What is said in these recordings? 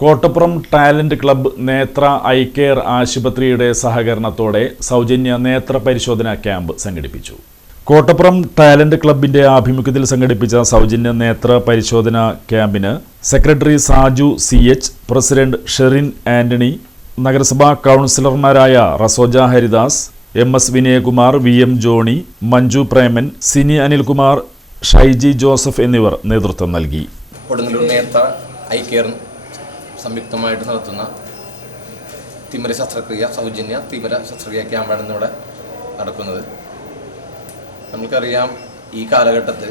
Kottappuram talent club നേത്ര eye care ആശുപത്രിയുടെ സഹകരണത്തോടെ സൗജന്യ നേത്ര പരിശോധനാ ക്യാമ്പ് സംഘടിപ്പിച്ചു. കോട്ടപ്പുറം ടാലന്റ് ക്ലബ്ബിന്റെ ആഭിമുഖ്യത്തിൽ സംഘടിപ്പിച്ച സൗജന്യ നേത്ര പരിശോധനാ ക്യാമ്പിന് secretary Saju CH, president Sherin Antony, നഗരസഭാ കൗൺസിലർമാരായ റസോജ ഹരിദാസ്, MS വിനയകുമാർ, VM ജോണി, മഞ്ജു പ്രേമൻ, സിനി അനിൽകുമാർ, ഷൈജി ജോസഫ് എന്നിവർ നേതൃത്വം നൽകി. കൊടുങ്ങല്ലൂർ നേത്ര ഐ കെയർ സംയുക്തമായിട്ട് നടത്തുന്ന തിമിര ശസ്ത്രക്രിയ സൗജന്യ തിമിര ശസ്ത്രക്രിയ ക്യാമ്പാണ് ഇന്നിവിടെ നടക്കുന്നത്. നമുക്കറിയാം, ഈ കാലഘട്ടത്തിൽ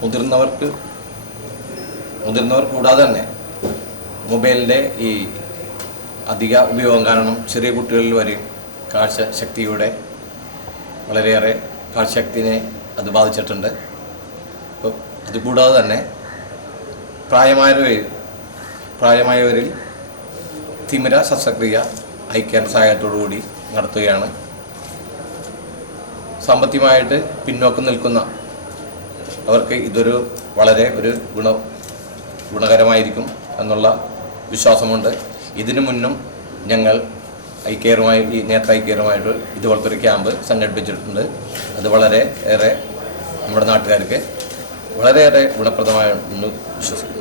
മുതിർന്നവർ കൂടാതെ തന്നെ മൊബൈലിൻ്റെ ഈ അധിക ഉപയോഗം കാരണം ചെറിയ കുട്ടികളിൽ വരെയും കാഴ്ചശക്തിയുടെ വളരെയേറെ കാഴ്ചശക്തിനെ അത് ബാധിച്ചിട്ടുണ്ട്. അപ്പോൾ അതുകൂടാതെ തന്നെ പ്രായമായവരിൽ തിമിര ശസ്ത്രക്രിയ ഐ കെയർ സഹായത്തോടുകൂടി നടത്തുകയാണ്. സാമ്പത്തികമായിട്ട് പിന്നോക്കം നിൽക്കുന്ന അവർക്ക് ഇതൊരു വളരെ ഗുണകരമായിരിക്കും എന്നുള്ള വിശ്വാസമുണ്ട്. ഇതിനു മുന്നും ഞങ്ങൾ ഐ നേത്ര ഐ കെയറുമായിട്ട് ഇതുപോലത്തെ ഒരു ക്യാമ്പ് സംഘടിപ്പിച്ചിട്ടുണ്ട്. അത് വളരെയേറെ നമ്മുടെ നാട്ടുകാർക്ക് വളരെയേറെ ഗുണപ്രദമായെന്ന് വിശ്വസിക്കുന്നു.